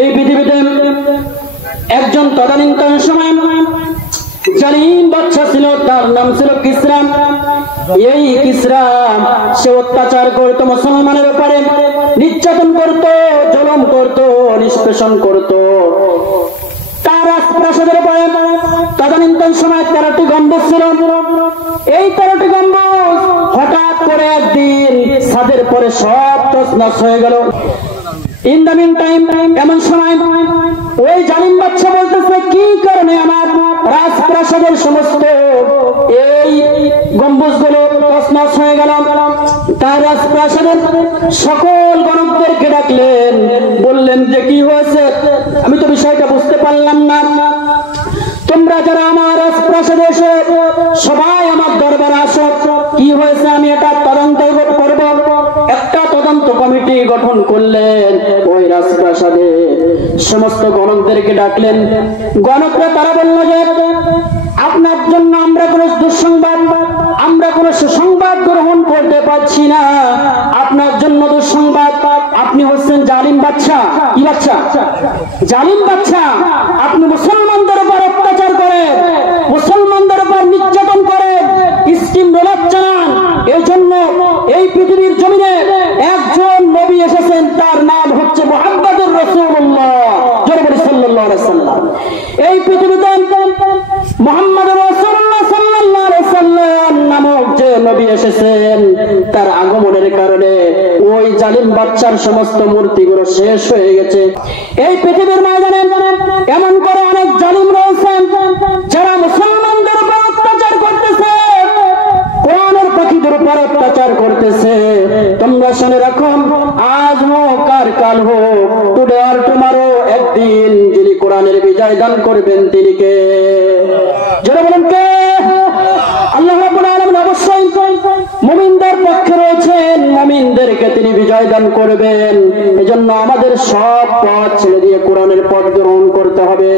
এই পৃথিবীতে একজন তদানীন্তন সময় জালিম বাদশা ছিল, তার নাম ছিল কিসরা। এই কিসরা সে অত্যাচার করত মুসলমানের উপরে, নির্যাতন করত, জুলুম করত, নিষ্পেষণ করত। তার রাজপ্রাসাদের উপরে তদানীন্তন সময় 13টি গম্বুজ ছিল। এই 13টি গম্বুজ হঠাৎ করে একদিন ছাদের পরে সব তছনছ হয়ে গেল। ইন দ্য মিন টাইম এমন সময় ওই জালিম বাদশা বলতেছে, কি কারণে আমার রাজপ্রাসাদের সমস্ত এই গম্বুজগুলো তছনছ হয়ে গেল? তার রাজপ্রাসাদের সকল গণকদেরকে ডাকলেন, বললেন যে কি হয়েছে, আমি তো বিষয়টা বুঝতে পারলাম না। তোমরা যারা আমার রাজপ্রাসাদে এসে সবাই আমার দরবারে আসো, কি হয়েছে আমি এটা তদন্ত করব। একটা তদন্ত কমিটি গঠন করলেন। ওই রাজপ্রাসাদে সমস্ত গণকদেরকে ডাকলেন। গণকরা তারা বলল যে আপনার জন্য আমরা কোনো দুঃসংবাদ, আমরা কোনো সুসংবাদ গ্রহণ করতে পারছি না। আপনার জন্য দুঃসংবাদ, আপনি হচ্ছেন জালিম বাদশা। কি বাদশা? জালিম বাদশা। আপনি মুসলমানদের উপর অত্যাচার করেন, মুসলমানদের উপর নির্যাতন করেন, স্টিম রোলার চালান। এই জন্য এই পৃথিবীর জমিনে একজন নবী এসেছেন, তার নাম হচ্ছে মুহাম্মদুর রাসূলুল্লাহ সাল্লাল্লাহু আলাইহি ওয়াসাল্লাম। এই পৃথিবীতে মুহাম্মদুর রাসূলুল্লাহ সাল্লাল্লাহু আলাইহি ওয়াসাল্লাম নামক যে নবী এসেছেন, তার আগমনের কারণে ওই জালিম বাদশার সমস্ত মূর্তিগুলো শেষ হয়ে গেছে। এই পৃথিবীর ময়দানে এমন করে অনেক জালিম রয়েছেন যারা মুসলমানদের উপর অত্যাচার করতেছে, কোরআনের পাখিদের উপর অত্যাচার করতেছে। তোমরা শুনে রাখো, আজ হোক আর কাল হোক, টুডে আর টুমারো, একদিন যিনি কোরআনের বিজয় দান করবেন তিনি কে? যারা বলেন কে? আল্লাহ রাব্বুল আলামিন অবশ্যই মুমিনদের পক্ষে রয়েছেন, মুমিনদেরকে তিনি বিজয় দান করবেন। এজন্য আমাদের সব পথ ছেড়ে দিয়ে কোরআনের পথ গ্রহণ করতে হবে।